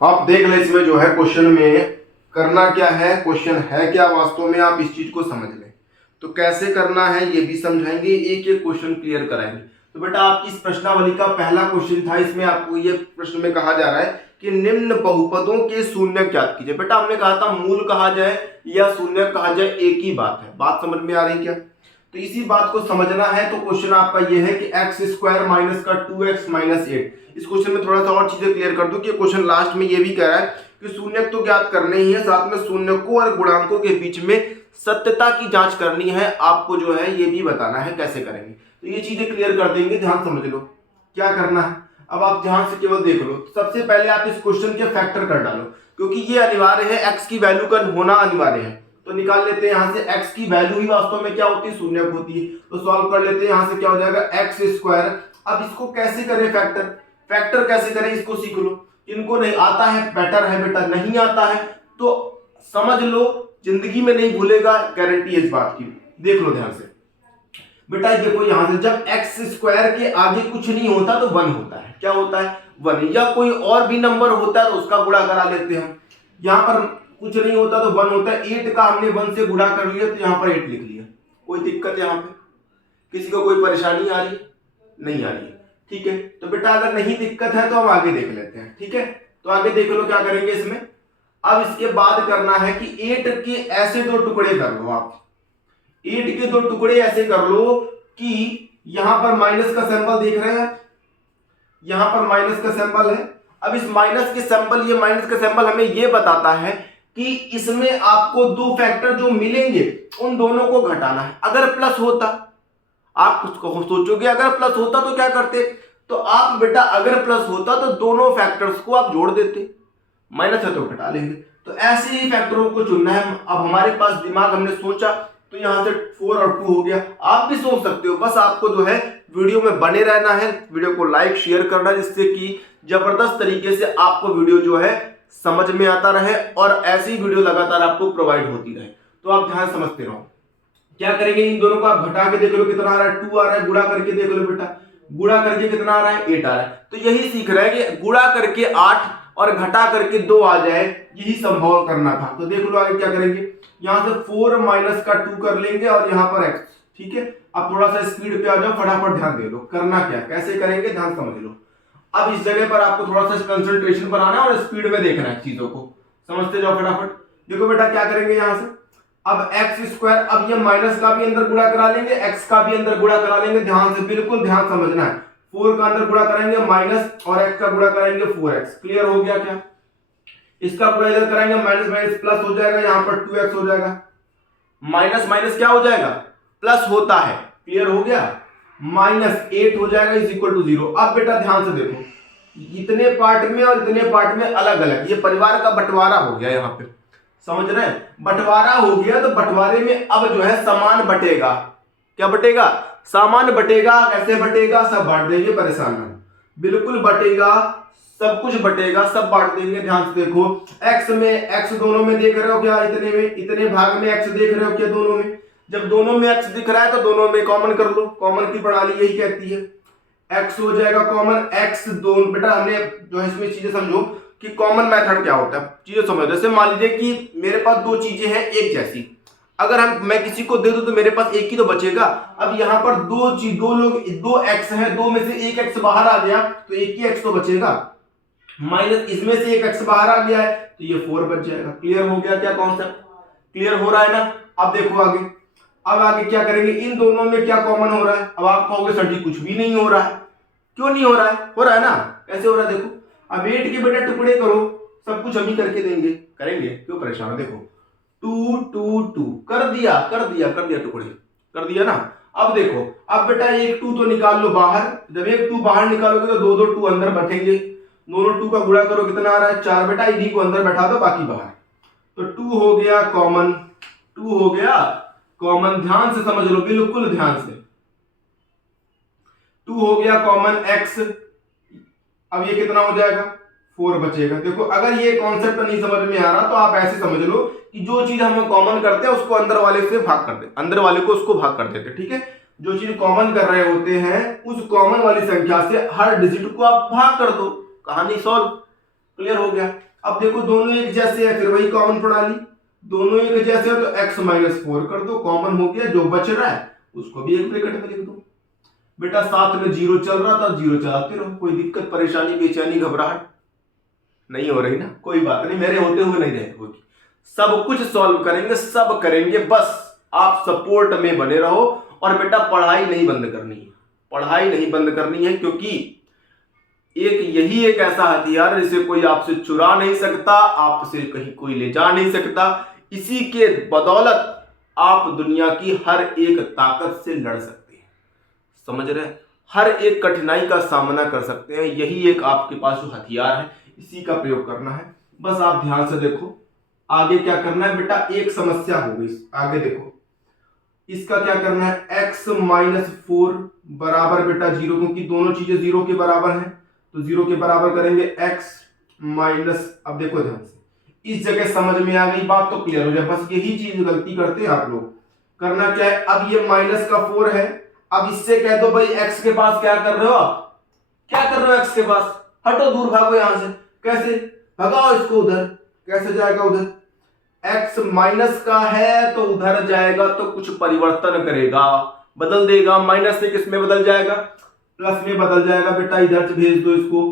आप देख ले इसमें जो है क्वेश्चन में करना क्या है, क्वेश्चन है क्या वास्तव में, आप इस चीज को समझ लें। तो कैसे करना है ये भी समझाएंगे, एक एक क्वेश्चन क्लियर कराएंगे। तो बेटा आपकी इस प्रश्नावली का पहला क्वेश्चन था, इसमें आपको ये प्रश्न में कहा जा रहा है कि निम्न बहुपदों के शून्य ज्ञात कीजिए। बेटा हमने कहा था मूल कहा जाए या शून्य कहा जाए एक ही बात है, बात समझ में आ रही क्या? तो इसी बात को समझना है। तो क्वेश्चन आपका ये है कि एक्स स्क्वायर माइनस का 2x माइनस 8। इस क्वेश्चन में थोड़ा सा और चीजें क्लियर कर दूं कि क्वेश्चन लास्ट में ये भी कह रहा है कि शून्य तो ज्ञात करने ही है, साथ में शून्य को और गुणांकों के बीच में सत्यता की जांच करनी है। आपको जो है ये भी बताना है कैसे करेंगे। तो ये चीजें क्लियर कर देंगे, ध्यान समझ लो क्या करना है। अब आप ध्यान से केवल देख लो। सबसे पहले आप इस क्वेश्चन के फैक्टर कर डालो, क्योंकि ये अनिवार्य है, एक्स की वैल्यू का होना अनिवार्य है। तो निकाल लेते हैं यहाँ से, x की वैल्यू ही वास्तव में क्या होती है, शून्य होती है। तो सॉल्व कर लेते हैं, यहाँ से क्या हो जाएगा एक्स स्क्वायर। अब इसको कैसे करें फैक्टर, फैक्टर कैसे करें इसको सीख लो। इनको नहीं आता है बेटर है बेटा, नहीं आता है तो समझ लो जिंदगी में नहीं भूलेगा, गारंटी है इस बात की। देख लो ध्यान से बेटा, देखो यहाँ से जब एक्स स्क्वायर के आगे कुछ नहीं होता तो 1 होता है। क्या होता है, 1। या कोई और भी नंबर होता है तो उसका गुणा करा लेते हैं हम। यहाँ पर कुछ नहीं होता तो 1 होता है। 8 का हमने 1 से गुणा कर लिया तो यहाँ पर 8 लिख लिया। कोई दिक्कत यहाँ पे, किसी को कोई परेशानी आ रही है? नहीं आ रही है, ठीक है। तो बेटा अगर नहीं दिक्कत है तो हम आगे देख लेते हैं, ठीक है। तो आगे देख लो क्या करेंगे इसमें। अब इसके बाद करना है कि 8 के ऐसे 2 टुकड़े कर लो आप। 8 के 2 टुकड़े ऐसे कर लो कि यहां पर माइनस का सिंबल देख रहे हैं, यहां पर माइनस का सिंबल है। अब इस माइनस के सिंबल, ये माइनस का सिंबल हमें ये बताता है कि इसमें आपको 2 फैक्टर जो मिलेंगे उन दोनों को घटाना है। अगर प्लस होता, आप उसको सोचोगे अगर प्लस होता तो क्या करते, तो आप बेटा अगर प्लस होता तो दोनों फैक्टर्स को आप जोड़ देते, माइनस है तो घटा लेंगे। तो ऐसे ही फैक्टरों को चुनना है। अब हमारे पास दिमाग, हमने सोचा तो यहां से 4 और 2 हो गया। आप भी सोच सकते हो, बस आपको जो है वीडियो में बने रहना है, वीडियो को लाइक शेयर करना, जिससे कि जबरदस्त तरीके से आपको वीडियो जो है समझ में आता रहे और ऐसी वीडियो लगातार आपको प्रोवाइड होती रहे। तो आप ध्यान समझते रहो। क्या करेंगे, इन दोनों को आप घटा के देख लो कितना आ रहा है, 2 आ रहा है। गुणा करके देख लो बेटा, गुणा करके कितना आ रहा है, 8 आ रहा है। तो यही सीख रहे हैं कि गुणा करके 8 और घटा करके 2 आ जाए, यही संभव करना था। तो देख लो आगे क्या करेंगे, यहां से 4 माइनस का 2 कर लेंगे और यहां पर x, ठीक है। अब थोड़ा सा स्पीड पे आ जाओ, फटाफट ध्यान दे लो करना क्या, कैसे करेंगे ध्यान समझ लो। अब इस जगह पर आपको थोड़ा सा कंसंट्रेशन बनाना है और स्पीड में देखना है चीजों को, समझते जाओ फटाफट। देखो बेटा क्या करेंगे यहां से, अब एक्स स्क्वायर, अब ये माइनस का भी अंदर गुणा करा लेंगे, एक्स का भी अंदर गुणा करा लेंगे। ध्यान से, बिल्कुल ध्यान समझना है। 4 का अंदर गुणा करेंगे माइनस और x का गुणा करेंगे 4x। क्लियर हो गया क्या? इसका गुणा इधर करेंगे, माइनस माइनस प्लस हो जाएगा, यहां पर 2x हो जाएगा। माइनस माइनस क्या हो जाएगा, प्लस होता है। क्लियर हो गया, -8 हो जाएगा इज इक्वल टू 0। अब बेटा ध्यान से देखो, इतने पार्ट में और इतने पार्ट में अलग अलग, ये परिवार का बंटवारा हो गया। यहाँ पे समझ रहे हैं, बंटवारा हो गया तो बंटवारे में अब जो है समान बटेगा। क्या बटेगा, सामान बटेगा। कैसे बटेगा, सब बांट देंगे, परेशान ना, बिल्कुल बटेगा, सब कुछ बटेगा, सब बांट देंगे। ध्यान से देखो, x में x दोनों में देख रहे हो क्या, इतने में, इतने भाग में x देख रहे हो क्या दोनों में। जब दोनों में x दिख रहा है तो दोनों में कॉमन कर लो, कॉमन की प्रणाली यही कहती है। x हो जाएगा कॉमन, x दोनों, बेटा हमने जो है इसमें चीजें समझो कि कॉमन मेथड क्या होता है, चीजें समझो। जैसे मान लीजिए कि मेरे पास 2 चीजें हैं एक जैसी, अगर मैं किसी को दे दूं तो मेरे पास एक ही तो बचेगा। अब यहाँ पर 2 x है, 2 में से एक x बाहर आ गया तो एक ही x तो बचेगा, माइनस इसमें से एक x बाहर आ गया है तो ये 4 बच जाएगा। क्लियर हो गया क्या कॉन्सेप्ट, क्लियर हो रहा है ना? अब देखो आगे, अब आगे क्या करेंगे, इन दोनों में क्या कॉमन हो रहा है। अब आप कहोगे सर जी कुछ भी नहीं हो रहा है, क्यों नहीं हो रहा है, हो रहा है ना। कैसे हो रहा है देखो, अब 8 के बेटा टुकड़े करो, सब कुछ हम ही करके देंगे, करेंगे, क्यों परेशान। देखो 2 2 2 कर दिया टुकड़े कर दिया ना। अब देखो, अब बेटा एक 2 तो निकाल लो बाहर, जब एक 2 बाहर निकालोगे तो 2 2 2 अंदर बैठेंगे, दोनों 2 का गुणा करो कितना आ रहा है 4। बेटा इन्हीं को अंदर बैठा दो, बाकी बाहर। तो 2 हो गया कॉमन, 2 हो गया कॉमन, ध्यान से समझ लो, बिल्कुल ध्यान से। 2 हो गया कॉमन x, अब ये कितना हो जाएगा 4 बचेगा। देखो अगर ये कॉन्सेप्ट नहीं समझ में आ रहा तो आप ऐसे समझ लो कि जो चीज हम कॉमन करते हैं उसको अंदर वाले से भाग कर दे, अंदर वाले को उसको भाग कर देते, ठीक है। जो चीज कॉमन कर रहे होते हैं उस कॉमन वाली संख्या से हर डिजिट को आप भाग कर दो, कहानी सॉल्व। क्लियर हो गया। अब देखो दोनों एक जैसे है, फिर वही कॉमन प्रणाली, दोनों एक जैसे है तो x माइनस 4 कर दो, कॉमन हो गया, जो बच रहा है उसको भी एक ब्रैकेट में लिख दो। बेटा साथ में जीरो चल रहा था, जीरो चलाते रहो, कोई दिक्कत परेशानी बेचैनी घबराहट नहीं हो रही ना, कोई बात नहीं, मेरे होते हुए नहीं रहे होगी, सब कुछ सॉल्व करेंगे, सब करेंगे, बस आप सपोर्ट में बने रहो। और बेटा पढ़ाई नहीं बंद करनी है, पढ़ाई नहीं बंद करनी है, क्योंकि यही एक ऐसा हथियार है जिसे कोई आपसे चुरा नहीं सकता, आपसे कहीं कोई ले जा नहीं सकता। इसी के बदौलत आप दुनिया की हर एक ताकत से लड़ सकते हैं, समझ रहे हैं, हर एक कठिनाई का सामना कर सकते हैं। यही एक आपके पास जो हथियार है, इसी का प्रयोग करना है। बस आप ध्यान से देखो आगे क्या करना है। बेटा एक समस्या हो गई, आगे देखो इसका क्या करना है, x माइनस 4 बराबर बेटा 0, क्योंकि दोनों चीजें 0 के बराबर हैं तो 0 के बराबर करेंगे x माइनस, अब देखो ध्यान से, इस जगह समझ में आ गई बात तो क्लियर हो जाए, बस यही चीज गलती करते हैं आप लोग। करना क्या है, अब ये माइनस का 4 है, अब इससे कह दो भाई x के पास क्या कर रहे हो आप, क्या कर रहे हो x के पास, हटो दूर भागो यहां से, कैसे भगाओ इसको उधर, कैसे जाएगा उधर, x माइनस का है तो उधर जाएगा तो कुछ परिवर्तन करेगा, बदल देगा, माइनस से किस में बदल जाएगा, प्लस में बदल जाएगा। बेटा इधर से भेज दो इसको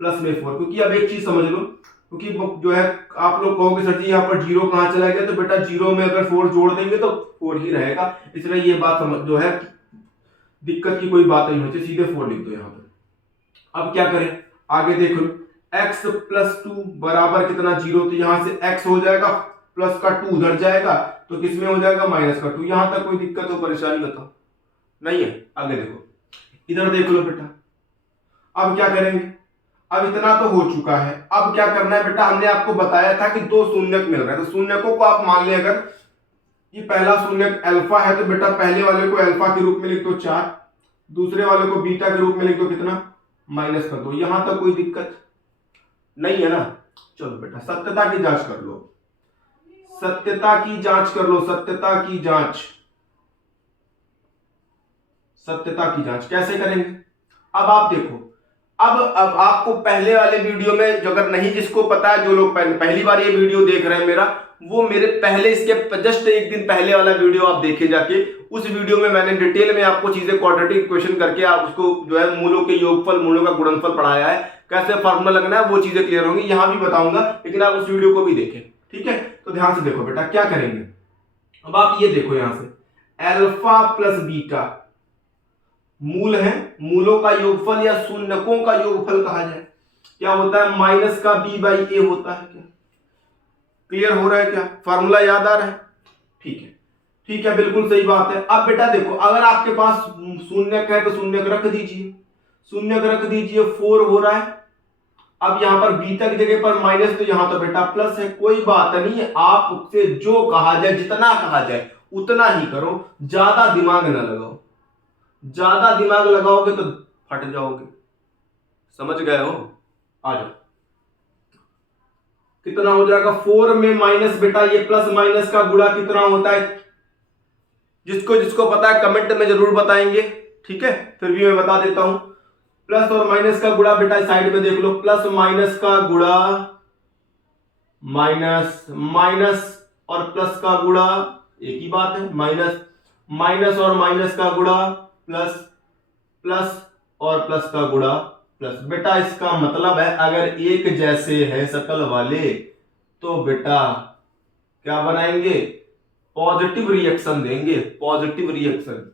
प्लस में 4, क्योंकि अब एक चीज समझ लो, क्योंकि जो है आप लोग कहोगे सर जी यहाँ पर 0 कहां चला गया, तो बेटा 0 में अगर 4 जोड़ देंगे तो 4 ही रहेगा, इसलिए ये बात समझ जो है दिक्कत की कोई बात नहीं होती, सीधे 4 लिख दो यहाँ पर। अब क्या करें, आगे देख लो, x प्लस 2 बराबर कितना 0, तो यहां से x हो जाएगा, प्लस का 2 उधर जाएगा तो किसमें हो जाएगा माइनस का 2। यहां तक कोई दिक्कत हो परेशानी बताओ, नहीं है। आगे देखो, इधर देख लो बेटा, अब क्या करेंगे, अब इतना तो हो चुका है, अब क्या करना है बेटा, हमने आपको बताया था कि दो शून्यक मिल रहे हैं, तो शून्यकों को आप मान लें, अगर ये पहला शून्यक अल्फा है तो बेटा पहले वाले को अल्फा के रूप में लिख दो 4, दूसरे वाले को बीटा के रूप में लिख दो कितना माइनस कर दो, यहां तक कोई दिक्कत नहीं है ना। चलो बेटा सत्यता की जांच कर लो, सत्यता की जांच कर लो, सत्यता की जांच, सत्यता की जांच कैसे करेंगे। अब आप देखो, अब आपको पहले वाले वीडियो में जो अगर नहीं जिसको पता है, जो लोग पहली बार ये वीडियो देख रहे हैं मेरा, वो मेरे पहले इसके जस्ट एक दिन पहले वाला वीडियो आप देखे जाके, उस वीडियो में मैंने डिटेल में आपको चीजें क्वाड्रेटिक इक्वेशन करके आप उसको जो है मूलों के योगफल मूलों का गुणनफल पढ़ाया है, कैसे फॉर्मूला लगना है वो चीजें क्लियर होंगी, यहां भी बताऊंगा, लेकिन आप उस वीडियो को भी देखें, ठीक है। तो ध्यान से देखो बेटा क्या करेंगे, अब आप ये देखो यहां से अल्फा प्लस बीटा मूल है, मूलों का योगफल या शून्यकों का योगफल कहा जाए, क्या होता है माइनस का b बाई ए होता है, क्या क्लियर हो रहा है, क्या फॉर्मूला याद आ रहा है, ठीक है, ठीक है, बिल्कुल सही बात है। अब बेटा देखो, अगर आपके पास शून्यक है तो शून्यक रख दीजिए, शून्यक रख दीजिए, 4 हो रहा है, अब यहां पर बीटा की जगह पर माइनस, तो यहां तो बेटा प्लस है, कोई बात नहीं है, आपसे जो कहा जाए जितना कहा जाए उतना ही करो, ज्यादा दिमाग ना लगाओ, ज्यादा दिमाग लगाओगे तो फट जाओगे, समझ गए हो। आ जाओ, कितना हो जाएगा 4 में माइनस, बेटा ये प्लस माइनस का गुणा कितना होता है, जिसको जिसको पता है कमेंट में जरूर बताएंगे, ठीक है, फिर भी मैं बता देता हूं, प्लस और माइनस का गुणा बेटा साइड में देख लो, प्लस माइनस का गुणा माइनस, माइनस और प्लस का गुणा एक ही बात है, माइनस, माइनस और माइनस का गुणा प्लस, प्लस और प्लस का गुणा प्लस। बेटा इसका मतलब है अगर एक जैसे है शकल वाले तो बेटा क्या बनाएंगे, पॉजिटिव रिएक्शन देंगे, पॉजिटिव रिएक्शन।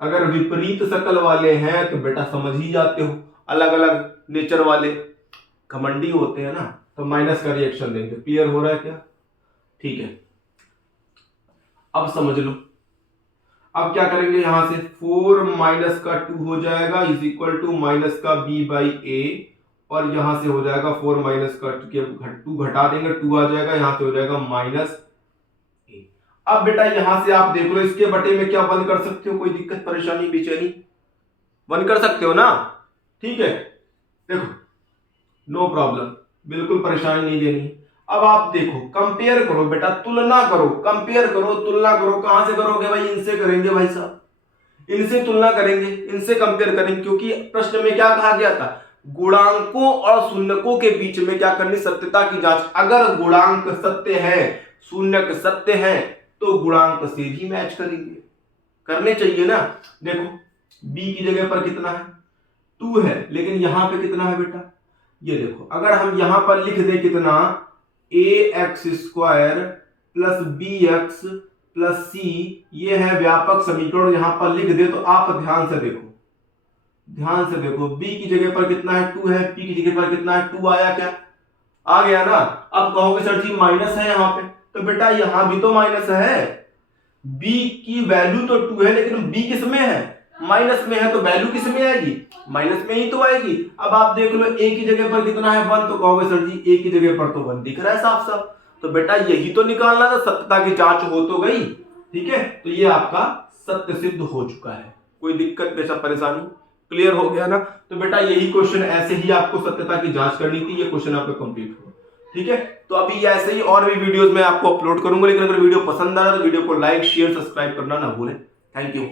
अगर विपरीत शकल वाले हैं तो बेटा समझ ही जाते हो, अलग अलग नेचर वाले घमंडी होते हैं ना, तो माइनस का रिएक्शन देंगे। क्लियर हो रहा है क्या, ठीक है। अब समझ लो, अब क्या करेंगे, यहां से 4 माइनस का 2 हो जाएगा इज इक्वल टू माइनस का b बाई ए, और यहां से हो जाएगा 4 माइनस का 2 घटा देंगे, 2 आ जाएगा, यहां से हो जाएगा माइनस ए। अब बेटा यहां से आप देख लो, इसके बटे में क्या वन कर सकते हो, कोई दिक्कत परेशानी बेचैनी, वन कर सकते हो ना, ठीक है, देखो नो प्रॉब्लम, बिल्कुल परेशानी नहीं देनी है। अब आप देखो, कंपेयर करो बेटा, तुलना करो, कंपेयर करो, तुलना करो, कहां से करोगे भाई, इनसे करेंगे भाई साहब, इनसे तुलना करेंगे, इनसे कंपेयर करेंगे, क्योंकि प्रश्न में क्या कहा गया था, गुणांकों और शून्यकों के बीच में क्या करनी, सत्यता की जांच। अगर गुणांक सत्य है, शून्यक सत्य है, तो गुणांक से भी मैच करेंगे, करने चाहिए ना। देखो b की जगह पर कितना है, 2 है, लेकिन यहां पे कितना है बेटा, ये देखो, अगर हम यहां पर लिख दे कितना, ax² plus bx plus c, ये है व्यापक समीकरण, यहां पर लिख दे तो आप ध्यान से देखो, b की जगह पर कितना है, 2 है, p की जगह पर कितना है, 2 आया क्या, आ गया ना। अब कहोगे सर जी माइनस है यहाँ पे, तो बेटा यहां भी तो माइनस है, b की वैल्यू तो 2 है, लेकिन b किस में है, माइनस में है, तो वैल्यू किस में आएगी, माइनस में ही तो आएगी। अब आप देख लो a की जगह पर कितना है, 1, तो कहोगे सर जी a की जगह पर तो 1 दिख रहा है साफ साफ, तो बेटा यही तो निकालना था, सत्यता की जांच हो तो गई, ठीक है। तो ये आपका सत्य सिद्ध हो चुका है, कोई दिक्कत पेशा परेशानी, क्लियर हो गया ना। तो बेटा यही क्वेश्चन, ऐसे ही आपको सत्यता की जांच करनी थी, ये क्वेश्चन आपका कंप्लीट हुआ, ठीक है। तो अभी ऐसे ही और भी वीडियोस मैं आपको अपलोड करूंगा, लेकिन अगर वीडियो पसंद आ रहा है तो वीडियो को लाइक शेयर सब्सक्राइब करना ना भूलें। Thank you.